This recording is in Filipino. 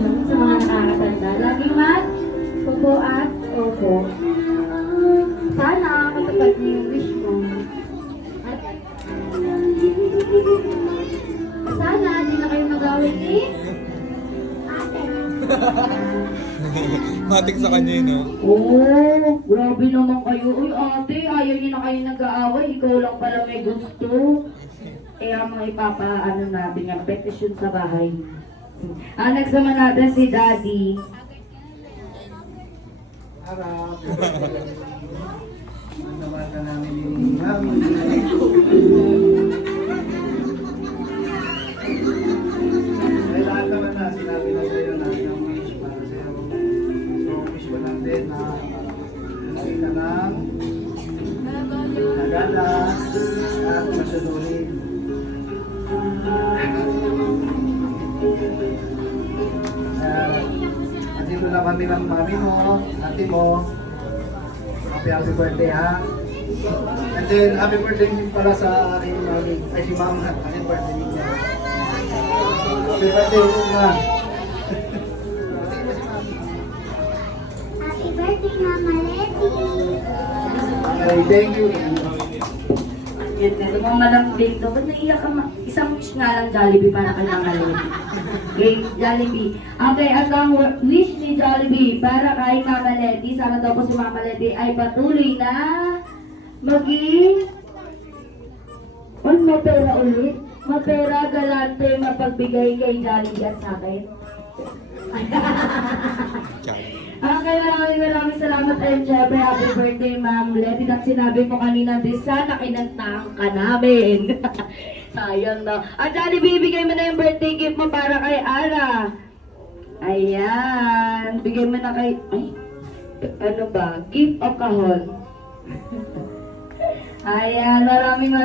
lang sa mga nakakatanda. Laging opo at opo. Sana matupad niyo yung wish mo. At sana di na kayo mag-away ni ate. Matik sa kanya yun, no? Oo, grabe naman kayo. Uy ate, ayaw niyo na kayo nag-aaway. Ikaw lang pala may gusto. Kaya mga ipapaano natin yung petisyon sa bahay. Nagsama natin si Daddy. Harap. Naman ka namin ni Mami. Ay, lahat naman na sinabi na sa'yo na ng wish para sa'yo. So, wish ko lang din na makita ng nagala at masunurin. Andito na kami ng mami mo, ate mo. Happy birthday ha. And then happy birthday din pala sa aking mami. Ay si mama, happy birthday niya. Happy birthday ma. Happy birthday, Mama Letty! Okay, thank you. Yan na, lumang malambing to. Ba't naiyak ka isang wish nga lang Jollibee para kay Mama Leti. Okay, Jollibee. Okay, ang wish ni Jollibee para kay Mama Leti. Sana daw po si Mama Leti ay patuloy na maging mapera ulit. Mapera, galante, mapagbigay kay Jollibee at sa akin. Okay, maraming salamat and syempre happy birthday Ma'am Leti. At sinabi mo kanina din sana kinantahan ka namin. Sayang na. At Jollibee, bibigay mo na yung birthday gift mo para kay Ara. Ayan. Bigay mo na kay... Ay, ano ba? Gift o kahon? Ayan, maraming